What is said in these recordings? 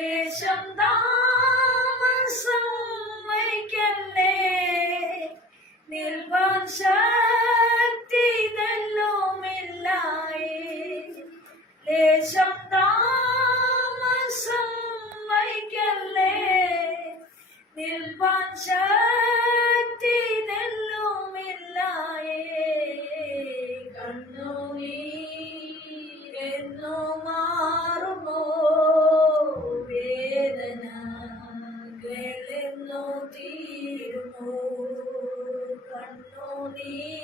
ദേശം താമസം വയ്ക്കല്ലേ നിർവാൻ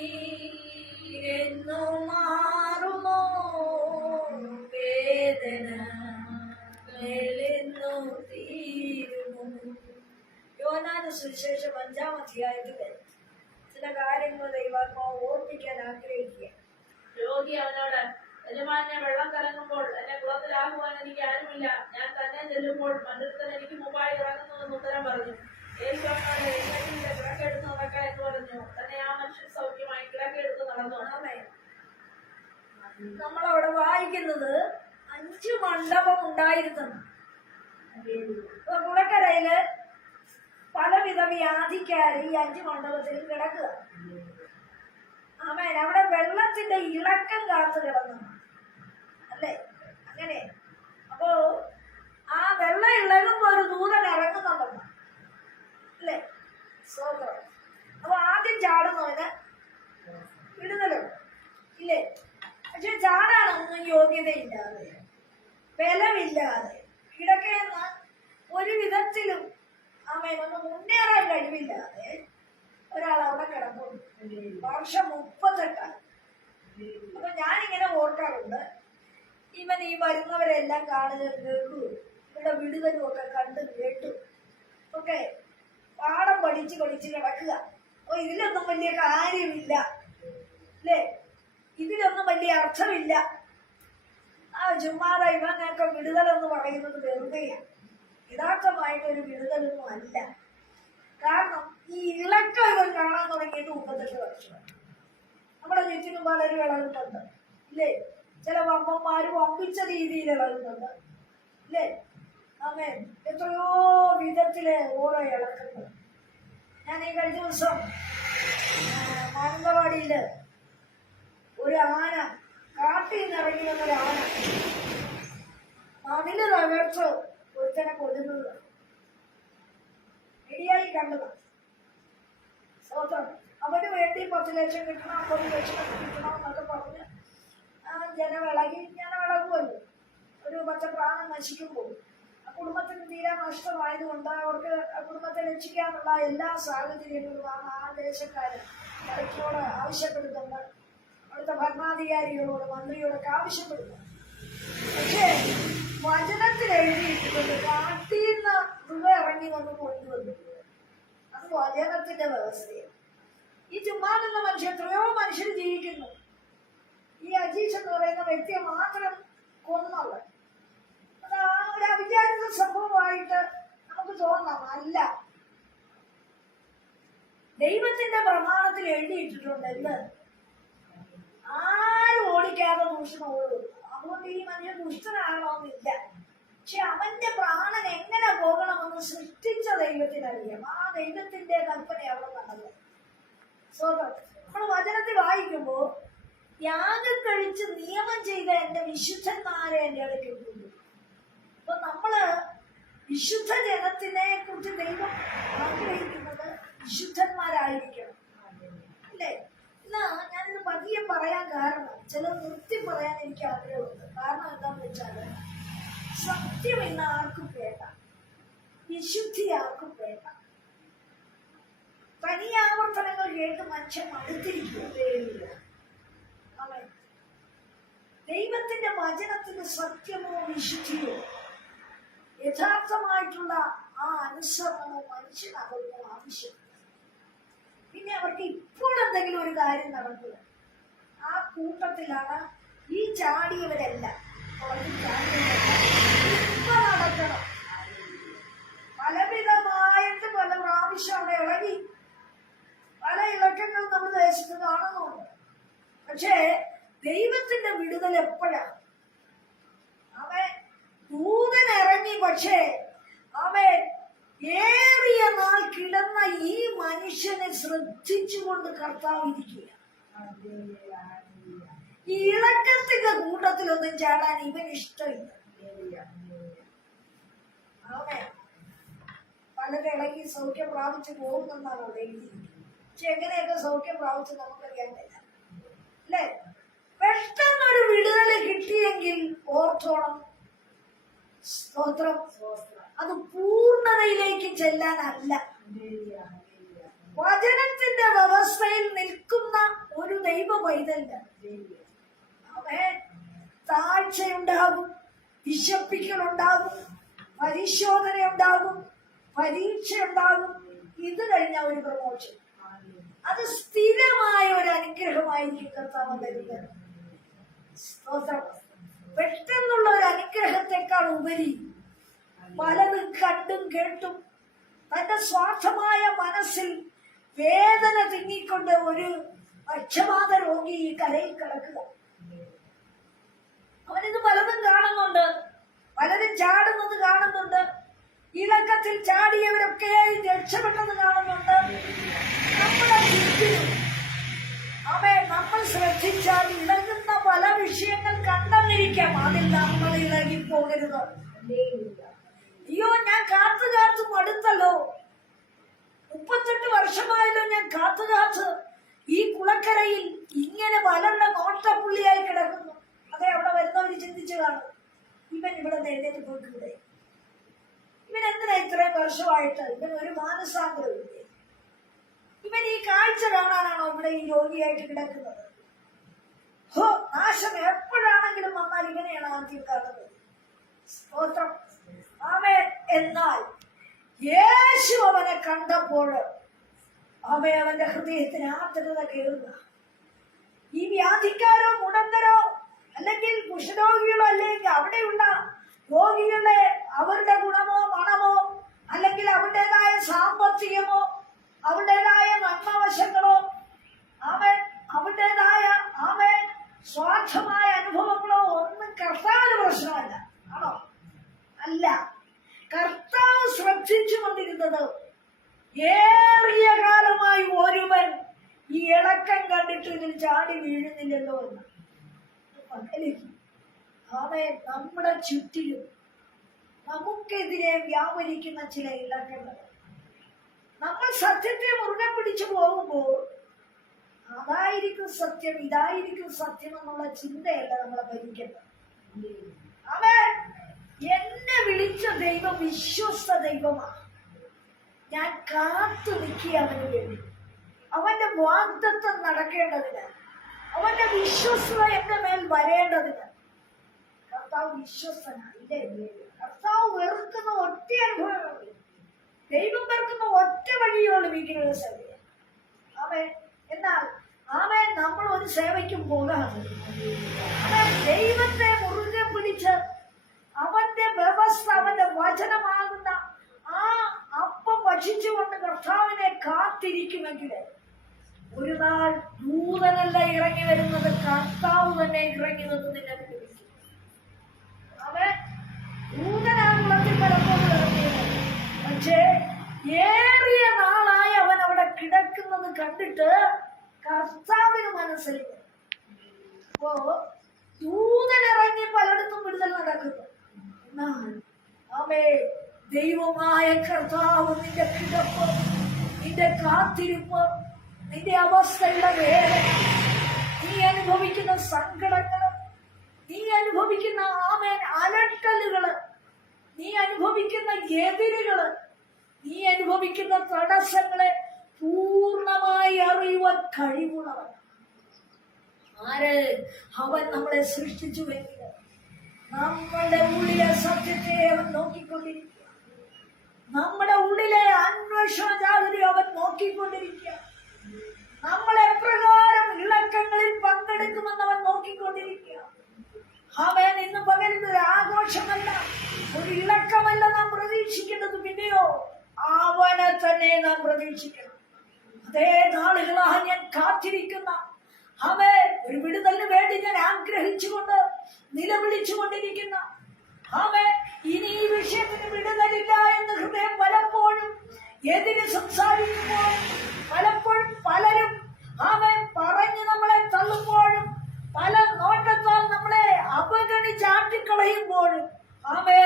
കണ്ണുനീരെന്നു മാറുമോ? വേദനകളെന്നു തീരുമോ? യോനാന് സുവിശേഷം അഞ്ചാം അധ്യായത്തിൽ ചില കാര്യങ്ങൾ ദൈവാത്മാവ് ഓർപ്പിക്കാൻ ആഗ്രഹിക്കുക. രോഗി അവനോട് യജമാനെ വെള്ളം കലങ്ങുമ്പോൾ എന്നെ കുളത്തിലാകുവാൻ എനിക്ക് ആരുമില്ല. ഞാൻ തന്നെ ചെല്ലുമ്പോൾ മണ്ഡലത്തിൽ എനിക്ക് മുമ്പായി ഇറങ്ങുന്നുവെന്ന് ഉത്തരം പറഞ്ഞു. യേശു അവനോട് എഴുന്നേറ്റില്ല കിടക്കെടുത്ത് നടക്ക എന്ന് പറഞ്ഞു തന്നെ ആ മനുഷ്യൻ സൗഖ്യമായി കിടക്കെടുത്ത് നടന്നു ആമേൻ. നമ്മളവിടെ വായിക്കുന്നത് അഞ്ച് മണ്ഡപം ഉണ്ടായിരുന്നു കുളക്കരയിൽ പലവിധ വ്യാധിക്കാര് ഈ അഞ്ച് മണ്ഡപത്തിൽ കിടക്കുക. അവൻ അവിടെ വെള്ളത്തിന്റെ ഇളക്കം കാത്തു കിടന്നു. അല്ലേ? അങ്ങനെ. അപ്പോ ആ വെള്ളം ഇളകുമ്പോ ഒരു ദൂതൻ ഇറങ്ങുന്നുണ്ടെന്ന് അല്ലേ സ്വതന്ത്രം അപ്പൊ ആദ്യം ചാടുന്നവന് വിടുതലുണ്ട് ഇല്ലേ പക്ഷെ ചാടാനൊന്നും യോഗ്യതയില്ലാതെ ബലമില്ലാതെ കിടക്കുന്ന ഒരു വിധത്തിലും അമ്മയിലൊന്നും മുന്നേറാൻ കഴിവില്ലാതെ ഒരാൾ അവിടെ കിടന്നു വർഷം മുപ്പത്തെട്ടാണ് അപ്പൊ ഞാനിങ്ങനെ ഓർക്കാറുണ്ട്. ഇവൻ ഈ വരുന്നവരെല്ലാം കാണുക കേൾക്കൂ ഇവിടെ വിടുതലും ഒക്കെ കണ്ട് കേട്ടു. ഒക്കെ പാഠം പഠിച്ച് പഠിച്ച് കിടക്കുക. ഓ ഇതിലൊന്നും വലിയ കാര്യമില്ല. അല്ലേ? ഇതിലൊന്നും വലിയ അർത്ഥമില്ല. ചുമ്മാതെ വിടുതൽ എന്ന് പറയുന്നത് വെറുതെയാണ് യഥാർത്ഥമായിട്ട് ഒരു വിടുതലൊന്നും അല്ല. കാരണം ഈ ഇളക്കം ഇവൻ കാണാൻ തുടങ്ങിയത് മുപ്പത്തെട്ട് വർഷമാണ് നമ്മുടെ ചുറ്റിനും പലരും ഇളകുന്നുണ്ട് ഇല്ലേ? ചില വമ്പന്മാര് വമ്പിച്ച രീതിയിൽ ഇളകുന്നുണ്ട് ഇല്ലേ? അമ്മേ എത്രയോ വിധത്തിലെ ഓരോ ഇളക്കങ്ങൾ. ഞാൻ ഈ കഴിഞ്ഞ ദിവസം മാനന്തവാടിയിൽ ഒരു ആന കാട്ടിൽ നിന്ന് ഇറങ്ങി വന്നൊരാണ് ഒരു തകർച്ച ഒരുത്തനെ കൊല്ലുന്നത്. ഇടിയായി കണ്ടത്. സ്വന്തം അവന് വേണ്ടി പത്ത് ലക്ഷം കിട്ടണം അമ്പത് ലക്ഷം കിട്ടണം എന്നൊക്കെ പറഞ്ഞ് ആ ജനവിളകി ജനവിളകുമല്ലോ ഒരു പച്ച പ്രാണം നശിക്കുമ്പോൾ. ആ കുടുംബത്തിന് തീരെ നഷ്ടമായതുകൊണ്ട് അവർക്ക് ആ കുടുംബത്തെ രക്ഷിക്കാനുള്ള എല്ലാ സാഹചര്യങ്ങളും ആ ദേശക്കാരൻ കളക്ടറോട് ആവശ്യപ്പെടുന്നുണ്ട്. അവിടുത്തെ ഭരണാധികാരികളോട് മന്ത്രിയോടൊക്കെ ആവശ്യപ്പെടുന്നു. പക്ഷേ വചനത്തിൽ എഴുതിയിട്ടുണ്ട് കാട്ടിൽ നിന്ന് ഇറങ്ങി വന്ന് കൊണ്ടുവന്നു. അത് വചനത്തിന്റെ വ്യവസ്ഥയാണ്. ഈ ചുമ്മാതുള്ള മനുഷ്യൻ എത്രയോ മനുഷ്യർ ജീവിക്കുന്നു. ഈ അജീഷ് എന്ന് പറയുന്ന വ്യക്തിയെ മാത്രം കൊന്നുള്ളത് അത് ആ ഒരു അവിചാരിത സംഭവമായിട്ട് നമുക്ക് തോന്നാം. അല്ല. ദൈവത്തിന്റെ പ്രമാണത്തിൽ എഴുതിയിട്ടിട്ടുണ്ട് എന്ത്? ആരും ഓടിക്കാതെ ദൂഷണമുള്ളൂ അതുകൊണ്ട് ഈ മനുഷ്യൻ ദുഷ്ടനാകണമെന്നില്ല. പക്ഷെ അവന്റെ പ്രാണൻ എങ്ങനെ പോകണമെന്ന് സൃഷ്ടിച്ച ദൈവത്തിനറിയാം. ആ ദൈവത്തിന്റെ കൽപ്പന അവിടെ നടന്നു സ്വതം നമ്മൾ വചനത്തിൽ വായിക്കുമ്പോ യാഗം കഴിച്ച് നിയമം ചെയ്ത എന്റെ വിശുദ്ധന്മാരെ എന്റെ അടുക്കൽ കൊണ്ടു അപ്പൊ നമ്മൾ വിശുദ്ധ ജനത്തിനെ കുറിച്ച് ദൈവം ആഗ്രഹിക്കുന്നത് വിശുദ്ധന്മാരായിരിക്കണം. അല്ലേ? എന്നാ ഞാനിത് കാരണം ചില നിർത്തി പറയാൻ എനിക്ക് ആഗ്രഹമുണ്ട്. കാരണം എന്താന്ന് വെച്ചാൽ സത്യം ഇന്ന് ആർക്കും വേണ്ട. വിശുദ്ധി ആർക്കും വേണ്ട. തനിയാവർത്തനങ്ങൾ കേട്ട് മനുഷ്യൻ മടുത്തിരിക്കുകയില്ല അവൻ ദൈവത്തിന്റെ വചനത്തിന്റെ സത്യമോ വിശുദ്ധിയോ യഥാർത്ഥമായിട്ടുള്ള ആ അനുസരണമോ മനുഷ്യനകമോ ആവശ്യം. പിന്നെ അവർക്ക് ഇപ്പോഴെന്തെങ്കിലും ഒരു കാര്യം നടക്കുക ആ കൂട്ടത്തിലാണ് ഈ ചാടിയവരെല്ലാം നടക്കണം. പലവിധമായിട്ട് പല പ്രാവശ്യം അവിടെ ഇളകി. പല ഇളക്കങ്ങളും നമ്മൾ ദേശത്ത് കാണുന്നുണ്ട്. പക്ഷേ ദൈവത്തിന്റെ വിടുതൽ എപ്പോഴാണ്? അവൻ ദൂതൻ ഇറങ്ങി പക്ഷെ അവൻ ഏറിയ നാൾ കിടന്ന ഈ മനുഷ്യനെ ശ്രദ്ധിച്ചുകൊണ്ട് കർത്താവ് ഇരിക്കുക ഇളക്കത്തിന്റെ കൂട്ടത്തിലൊന്നും ചാടാൻ ഇവന് ഇഷ്ടമില്ല. പലരും ഇളകി സൗഖ്യം പ്രാപിച്ച് പോകുന്നെന്നാണ് അവിടെ പക്ഷെ എങ്ങനെയൊക്കെ സൗഖ്യം പ്രാപിച്ച് നമുക്കറിയാൻ പറ്റില്ല. അല്ലേ? പെട്ടെന്നൊരു വിടുതൽ കിട്ടിയെങ്കിൽ ഓർത്തോണം. സ്തോത്രം. അത് പൂർണതയിലേക്ക് ചെല്ലാനല്ല. വചനത്തിന്റെ വ്യവസ്ഥയിൽ നിൽക്കുന്ന ഒരു ദൈവ പൈതല്ല താഴ്ചയുണ്ടാകും വിശപ്പിക്കലുണ്ടാകും പരിശോധന ഉണ്ടാകും പരീക്ഷ ഉണ്ടാകും ഇത് കഴിഞ്ഞ ഒരു പ്രമോഷൻ. അത് സ്ഥിരമായ ഒരു അനുഗ്രഹമായിരിക്കും കർത്താവ് തരുന്നത്. പെട്ടെന്നുള്ള ഒരു അനുഗ്രഹത്തെക്കാൾ ഉപരി പലതും കണ്ടും കേട്ടും തന്റെ സ്വാർത്ഥമായ മനസ്സിൽ വേദന തിങ്ങിക്കൊണ്ട് ഒരു പക്ഷപാത രോഗി ഈ കരയിൽ കിടക്കുക. അവനിത് പലതും കാണുന്നുണ്ട്. പലരും ചാടുന്നത് കാണുന്നുണ്ട്. ഇളക്കത്തിൽ ചാടിയവരൊക്കെ രക്ഷപ്പെട്ടത് കാണുന്നുണ്ട്. നമ്മുടെ അവയെ നമ്മൾ ശ്രദ്ധിച്ചാൽ ഇളകുന്ന പല വിഷയങ്ങൾ കണ്ടെന്നിരിക്കാം അതിൽ നമ്മൾ ഇളകി പോകരുത് അയ്യോ ഞാൻ കാത്തു കാത്തു മടുത്തല്ലോ. മുപ്പത്തെട്ട് വർഷമായല്ലോ ഞാൻ കാത്തു കാത്ത്. ഈ കുളക്കരയിൽ ഇങ്ങനെ വലണ്ട നോട്ടപ്പുള്ളിയായി കിടക്കുന്നു. അതെ അവിടെ വരുന്നവർ ചിന്തിച്ചു കാണും. ഇവൻ ഇവിടെ നേരിട്ട് പോയിക്കൂടെ ഇവൻ എന്തിനാ ഇത്രയും വർഷമായിട്ട് ഇവൻ ഒരു മാനസാന്തരമില്ലേ ഇവൻ ഈ കാഴ്ച കാണാനാണോ ഇവിടെ ഈ രോഗിയായിട്ട് കിടക്കുന്നത്? ഹോ നാശം എപ്പോഴാണെങ്കിലും വന്നാൽ ഇവനെയാണ് ആദ്യം കാണുന്നത്. സ്തോത്രം. അവൻ എന്നാൽ യേശു അവനെ കണ്ടപ്പോൾ അവ അവന്റെ ഹൃദയത്തിന് ആർദ്രത കയറുക ഈ വ്യാധിക്കാരോ മുടന്തരോ അല്ലെങ്കിൽ കുഷ്ഠരോഗികളോ അല്ലെങ്കിൽ അവിടെയുള്ള രോഗികളെ അവരുടെ ഗുണമോ മണമോ അല്ലെങ്കിൽ അവരുടേതായ സാമ്പത്തികമോ അവരുടേതായ നന്മവശങ്ങളോ അവൻ അവരുടേതായ അവൻ സ്വാർത്ഥമായ അനുഭവങ്ങളോ ഒന്നും കർത്താവിന് പ്രശ്നമല്ല ആണോ അല്ല കർത്താവ് ശ്രദ്ധിച്ചു കൊണ്ടിരുന്നത് ഏറിയ കാലമായി ഒരുവൻ ഈ ഇളക്കം കണ്ടിട്ട് ഇതിൽ ചാടി വീഴുന്നില്ലല്ലോ എന്ന് പകലിൽ അവൻ നമ്മുടെ ചുറ്റിലും നമുക്കെതിരെ വ്യാപരിക്കുന്ന ചില ഇളക്കങ്ങൾ നമ്മൾ സത്യത്തെ മുറുകെ പിടിച്ചു പോകുമ്പോൾ അതായിരിക്കും സത്യം ഇതായിരിക്കും സത്യം എന്നുള്ള ചിന്തയല്ല നമ്മളെ ഭരിക്കുന്നത്. അവൻ എന്നെ വിളിച്ച ദൈവം വിശ്വസ്ത ദൈവമാണ് ഞാൻ കാത്തു നിൽക്കുക അവന് വേണ്ടി. അവന്റെ വാഗ്ദത്വം നടക്കേണ്ടതിന് അവന്റെ വിശ്വസ്ത എന്റെ മേൽ വരേണ്ടതിന് കർത്താവ് വിശ്വസ്തനാണ്. ഇല്ലേ? കർത്താവ് വെറുക്കുന്ന ഒറ്റ അനുഭവമാണ് ദൈവം വെറുക്കുന്ന ഒറ്റ വഴിയുള്ള വീട്ടിലുള്ള സേവ ആമേ എന്നാൽ ആമേ നമ്മൾ ഒരു സേവയ്ക്കും പോകാതെ ദൈവത്തെ മുറുകെ പിടിച്ച് അവന്റെ വ്യവസ്ഥ അവന്റെ വചനമാകുന്ന ആ അപ്പം ഭക്ഷിച്ചുകൊണ്ട് കർത്താവിനെ കാത്തിരിക്കുമെങ്കിൽ ഒരു നാൾ ദൂതനല്ല ഇറങ്ങി വരുന്നത് കർത്താവ് തന്നെ ഇറങ്ങി വന്ന് നിന്നെ വിളിക്കും അവൻ പക്ഷേ ഏറിയ നാളായി അവൻ അവിടെ കിടക്കുന്നത് കണ്ടിട്ട് കർത്താവിന് മനസ്സിലായി. അപ്പോ ദൂതനിറങ്ങി പലയിടത്തും വിടുതൽ നടക്കുന്നു. എന്നാൽ അവേ ദൈവമായ കർത്താവ് നിന്റെ കിടപ്പ് നിന്റെ കാത്തിരിപ്പ് നിന്റെ അവസ്ഥയുടെ വേദന നീ അനുഭവിക്കുന്ന സങ്കടങ്ങൾ നീ അനുഭവിക്കുന്ന ആമേൻ അലട്ടലുകൾ നീ അനുഭവിക്കുന്ന എതിരുകൾ നീ അനുഭവിക്കുന്ന തടസ്സങ്ങളെ പൂർണമായി അറിയുവാൻ കഴിവുള്ളവൻ. ആര്? അവൻ നമ്മളെ സൃഷ്ടിച്ചുവെങ്കിൽ നമ്മളുടെ ഉള്ളിലെ സത്യത്തെ അവൻ നോക്കിക്കൊണ്ടിരിക്കുക. നമ്മുടെ ഉള്ളിലെ അന്വേഷണ ജാഗ്രത അവൻ നോക്കിക്കൊണ്ടിരിക്കുക. നമ്മൾ എപ്രകാരം ഇളക്കങ്ങളിൽ പങ്കെടുക്കുമെന്ന് അവൻ നോക്കിക്കൊണ്ടിരിക്കുക. അവൻ ഇന്ന് പകരുന്ന ഒരു ആഘോഷമല്ല ഒരു ഇളക്കമല്ല നാം പ്രതീക്ഷിക്കേണ്ടത് പിന്നെയോ? അവനെ തന്നെ നാം പ്രതീക്ഷിക്കണം. അതേ നാളുകളാണ് ഞാൻ കാത്തിരിക്കുന്ന. അവൻ ഒരു വിടുതലിന് വേണ്ടി ഞാൻ ആഗ്രഹിച്ചുകൊണ്ട് നിലവിളിച്ചുകൊണ്ടിരിക്കുന്ന. ആമേ ഇനി ഈ വിഷയത്തിന് വിടുതലില്ല എന്ന് ഹൃദയം പലപ്പോഴും എതിര് സംസാരിക്കുമ്പോൾ പലപ്പോഴും പലരും അവൻ പറഞ്ഞ് നമ്മളെ തള്ളുമ്പോഴും പല നോട്ടത്താൽ നമ്മളെ അവഗണിച്ചാട്ടിക്കളയുമ്പോഴും ആമേ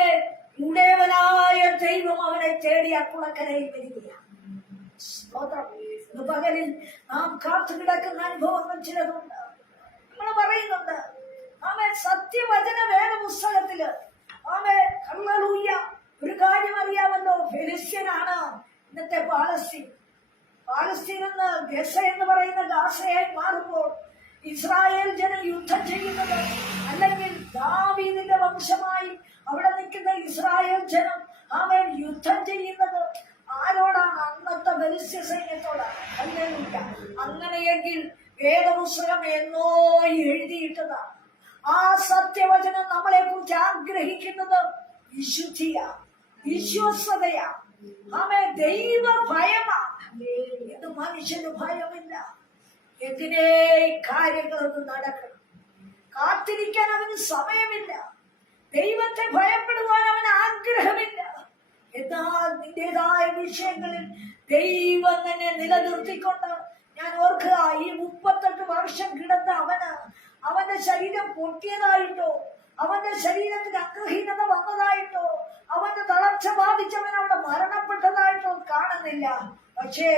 ഉടയവനായ ദൈവം അവനെ തേടി അക്കുളക്കരയിൽ വരികയാണ്. പകലിൽ നാം കാത്തു കിടക്കുന്ന അനുഭവങ്ങൾ ചിലതുണ്ട്. നമ്മൾ പറയുന്നുണ്ട് ആമേ സത്യവചന വേദ പുസ്തകത്തിൽ ആമേ കള്ളലൂയ്യ ഒരു കാര്യം അറിയാമല്ലോ ഫെലിസ്യനാണ് ഇന്നത്തെ പാലസ്തീൻ. പാലസ്തീൻ എന്ന് ഗസ എന്ന് പറയുന്ന ഗാസയായി മാറുമ്പോൾ ഇസ്രായേൽ ജനം യുദ്ധം ചെയ്യുന്നത് അല്ലെങ്കിൽ ദാവീദിന്റെ വംശമായി അവിടെ നിൽക്കുന്ന ഇസ്രായേൽ ജനം അവൻ യുദ്ധം ചെയ്യുന്നത് ആരോടാണ്? അന്നത്തെ ബലിസ്യ സൈന്യത്തോടാണ് അല്ലെങ്കിൽ അങ്ങനെയെങ്കിൽ വേദപുസ്തകം എന്നോ എഴുതിയിട്ടതാണ് ആ സത്യവചനം നമ്മളെ കുറിച്ച് ആഗ്രഹിക്കുന്നത് വിശുദ്ധിയാ വിശ്വസ്തതയാ. ആമേ ദൈവ ഭയമാ ഇത് മനുഷ്യന് ഭയമില്ല. എതിരെ കാര്യങ്ങളൊന്നും നടക്കണം? കാത്തിരിക്കാൻ അവന് സമയമില്ല. ദൈവത്തെ ഭയപ്പെടുവാൻ അവന് ആഗ്രഹമില്ല. എന്നാൽ നിന്റേതായ വിഷയങ്ങളിൽ ദൈവം തന്നെ നിലനിർത്തിക്കൊണ്ട് ഞാൻ ഓർക്കുക ഈ മുപ്പത്തെട്ട് വർഷം കിടന്ന അവന് അവന്റെ ശരീരം പൊട്ടിയതായിട്ടോ? അവന്റെ ശരീരത്തിന് അംഗഹീനത വന്നതായിട്ടോ അവന്റെ തളർച്ച ബാധിച്ചവൻ അവിടെ മരണപ്പെട്ടതായിട്ടോ കാണുന്നില്ല. പക്ഷേ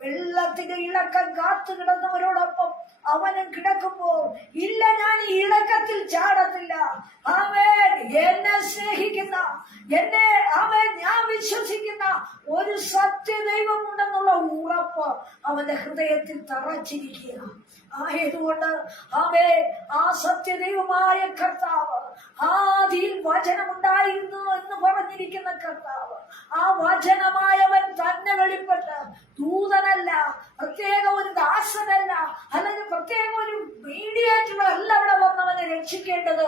വെള്ളത്തിന്റെ ഇളക്കം കാത്തു കിടന്നവരോടൊപ്പം അവനും കിടക്കുമ്പോൾ ഇല്ല ഞാൻ ഈ ഇളക്കത്തിൽ ചാടത്തില്ല. അവൻ എന്നെ സ്നേഹിക്കുന്ന എന്നെ അവൻ ഞാൻ വിശ്വസിക്കുന്ന ഒരു സത്യദൈവം ഉണ്ടെന്നുള്ള ഉറപ്പ് അവന്റെ ഹൃദയത്തിൽ തറച്ചിരിക്കുക ആയതുകൊണ്ട് അവേ ആ സത്യദൈവമായ കർത്താവ് ആദിയിൽ വചനമുണ്ടായിരുന്നു എന്ന് പറഞ്ഞിരിക്കുന്ന കർത്താവ്. ആ വചനമായവൻ തന്നെ വെളിപ്പെട്ട് ദൂതനല്ല പ്രത്യേക ഒരു ദാസനല്ല അല്ലെങ്കിൽ പ്രത്യേക ഒരു മീഡിയേറ്റർ അല്ല അവിടെ വന്നവനെ രക്ഷിക്കേണ്ടത്.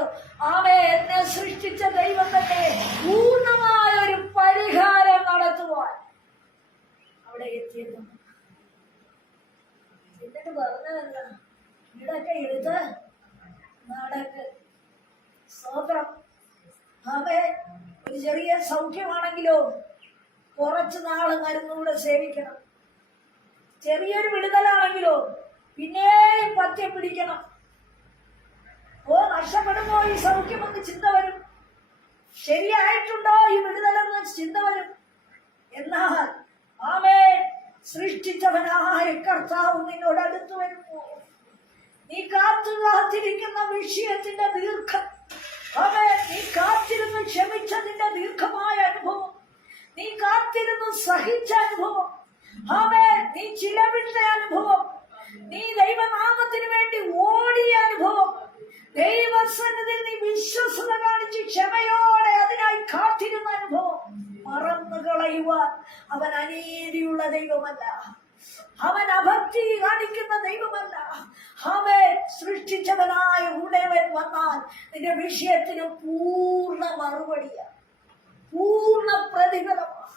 അവയെ എന്നെ സൃഷ്ടിച്ച ദൈവം തന്നെ പൂർണമായ ഒരു പരിഹാരം നടത്തുവാൻ അവിടെ എത്തിയത് എന്നിട്ട് പറഞ്ഞതല്ല. ഇടൊക്കെ എടുത്ത് നടക്ക് ഒരു ചെറിയ സൗഖ്യമാണെങ്കിലോ കുറച്ചു നാൾ മരുന്നുകൂടെ സേവിക്കണം. ചെറിയൊരു വിടുതലാണെങ്കിലോ പിന്നെയും പത്യം പിടിക്കണം. ഓ നഷ്ടപ്പെടുമോ ഈ സൗഖ്യമെന്ന് ചിന്ത വരും. ശരിയായിട്ടുണ്ടോ? ഈ വിടുതലെന്ന് ചിന്ത വരും. എന്നാൽ ആമേ സൃഷ്ടിച്ചവനായ കർത്താവ് നിന്നോട് അടുത്തു വരുന്നു. നീ കാത്തു കാത്തിരിക്കുന്ന വിഷയത്തിന്റെ ദീർഘം. അവ നീ കാത്തിരുന്ന് ക്ഷമിച്ചതിന്റെ ദീർഘമായ അനുഭവം. നീ കാത്തിരുന്ന് സഹിച്ച അനുഭവം. അവേ നീ ചിലവിട്ട അനുഭവം. നീ ദൈവനാമത്തിന് വേണ്ടി ഓടിയ അനുഭവം. ദൈവസന്നിധി നീ വിശ്വസത കാണിച്ച് ക്ഷമയോടെ അതിനായി കാത്തിരുന്ന അനുഭവം. മറന്നു കളയുവാൻ അവൻ അനീതിയുള്ള ദൈവമല്ല. അവൻ അഭക്തി കാണിക്കുന്ന ദൈവമല്ല. അവൻ സൃഷ്ടിച്ചവനായ ഉടയവൻ വന്നാൽ നിന്റെ വിഷയത്തിന് പൂർണ മറുപടിയാണ് പൂർണ പ്രതിഫലമാണ്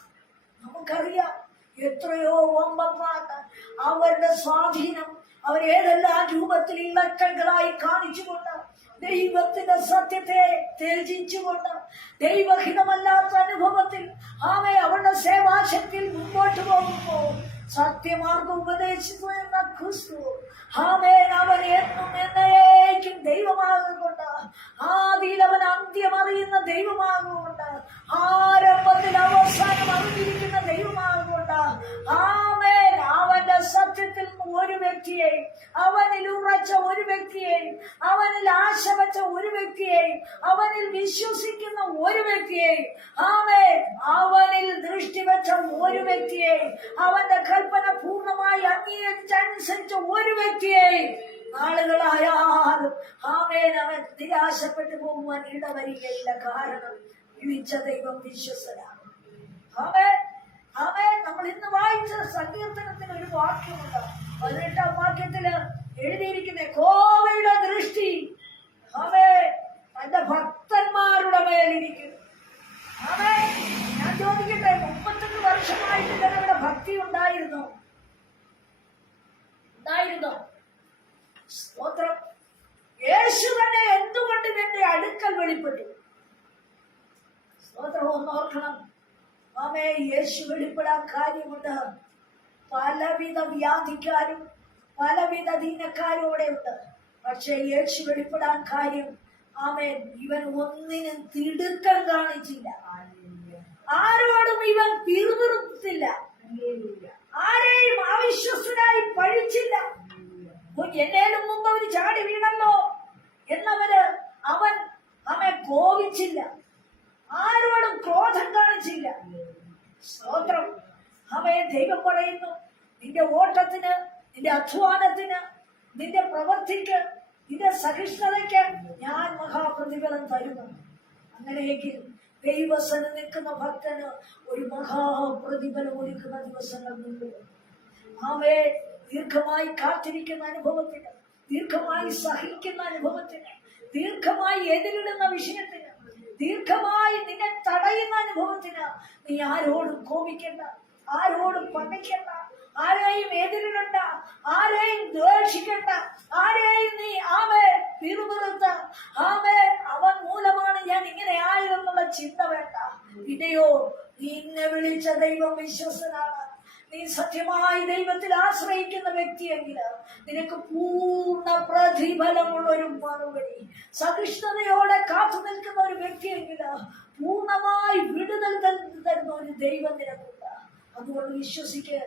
നമുക്കറിയാം എത്രയോ വമ്പന്മാർക്ക് അവരുടെ സ്വാധീനം അവരേതെല്ലാം രൂപത്തിൽ ഇളക്കങ്ങളായി കാണിച്ചുകൊണ്ട് ദൈവത്തിന്റെ സത്യത്തെ ത്യജിച്ചുകൊണ്ട് ദൈവഹിതമല്ലാത്ത അനുഭവത്തിൽ ആമെ അവരുടെ സേവാശക്തിയിൽ മുമ്പോട്ട് പോകുമ്പോൾ സത്യമാർഗം ഉപദേശിച്ചു എന്ന ക്രിസ്തു ആമേൻ അവൻ എന്നും എന്നേക്കും ദൈവമാകുകൊണ്ട് ആദിയിൽ അവൻ അന്ത്യമറിയുന്ന ദൈവമാകുകൊണ്ട് ആരംഭത്തിൽ വ്യക്തിയെയും അവനിൽ ഉറച്ച ഒരു വ്യക്തിയെ അവനിൽ ആശ വെച്ച ഒരു വ്യക്തിയെ അവനിൽ വിശ്വസിക്കുന്ന ഒരു വ്യക്തിയെ ആമേൻ. അവനിൽ ദൃഷ്ടി വെച്ച ഒരു വ്യക്തിയെ അവന്റെ കൽപ്പന പൂർണമായി അംഗീകരിച്ചനുസരിച്ച ഒരു വ്യക്തിയെയും ആളുകളായാലും ആമേൻ അവൻ നിരാശപ്പെട്ടു പോകുവാൻ ഇടവരികയില്ല. കാരണം വിളിച്ച ദൈവം വിശ്വസനാണ്. ആമേ ആമേൻ. നമ്മൾ ഇന്ന് വായിച്ച സങ്കീർത്തനത്തിന് ഒരു വാക്യമുണ്ട്. പതിനെട്ടാം വാക്യത്തിൽ എഴുതിയിരിക്കുന്ന കോവയുടെ ദൃഷ്ടി അവേ തന്റെ ഭക്തന്മാരുടെ മേലിരിക്കുന്നു. അവേ ഞാൻ ചോദിക്കട്ടെ മുപ്പത്തൊന്ന് വർഷമായിട്ട് ഞങ്ങളുടെ ഭക്തി ഉണ്ടായിരുന്നു? ഉണ്ടായിരുന്നു? സ്തോത്രം. യേശു തന്നെ എന്തുകൊണ്ട് നിന്റെ അടുക്കൽ വെളിപ്പെട്ടു. ആമേ യേശു വെളിപ്പെടാൻ കാര്യമുണ്ട്. പലവിധ വ്യാധിക്കാരും പലവിധ ദീനക്കാരും അവിടെ ഉണ്ട് പക്ഷെ യേശു വെളിപ്പെടാൻ കാര്യം ആമേൻ ഇവൻ ഒന്നിനും തിടുക്കം കാണിച്ചില്ല. ആരോടും ഇവൻ പിറുപിറുത്തില്ല. ആരെയും അവിശ്വസനായി പഴിച്ചില്ല. എന്നേലും മുമ്പ് അവർ ചാടി വീണല്ലോ എന്നവര് അവൻ അവൻ കോപിച്ചില്ല. ആരോടും ക്രോധം കാണിച്ചില്ല. സ്തോത്രം. അവയെ ദൈവം പറയുന്നു നിന്റെ ഓട്ടത്തിന് നിന്റെ അധ്വാനത്തിന് നിന്റെ പ്രവൃത്തിക്ക് നിന്റെ സഹിഷ്ണുതയ്ക്ക് ഞാൻ മഹാപ്രതിഫലം തരുന്നു. അങ്ങനെയെങ്കിൽ ദൈവസന് നിൽക്കുന്ന ഭക്തന് ഒരു മഹാപ്രതിഫലം ഒരുക്കുന്ന ദിവസങ്ങൾ അവയെ ദീർഘമായി കാത്തിരിക്കുന്ന അനുഭവത്തിന് ദീർഘമായി സഹിക്കുന്ന അനുഭവത്തിന് ദീർഘമായി എതിരിടുന്ന വിഷയത്തിന് ദീർഘമായി നിന്നെ തടയുന്ന അനുഭവത്തിന് നീ ആരോടും കോപിക്കണ്ട ആരോടും പണിക്കണ്ട ആരെയും എതിരിടണ്ട ആരെയും ദ്വേഷിക്കണ്ട ആരെയും നീ ആമേ പിറുപിറുത്ത ആമേ അവൻ മൂലമാണ് ഞാൻ ഇങ്ങനെ ആയതെന്നുള്ള ചിന്ത വേണ്ട. ഇതയോ നിന്നെ വിളിച്ച ദൈവം വിശ്വസനാണ് നീ സത്യമായി ദൈവത്തിൽ ആശ്രയിക്കുന്ന വ്യക്തിയെങ്കിൽ നിനക്ക് പൂർണ പ്രതിഫലമുള്ള ഒരു മറുപടി സഹിഷ്ണുതയോടെ കാത്തു നിൽക്കുന്ന ഒരു വ്യക്തിയെങ്കിൽ പൂർണമായി വിടുതൽ തരുന്ന ഒരു ദൈവം നിനക്കുണ്ട്. അതുകൊണ്ട് വിശ്വസിക്കുക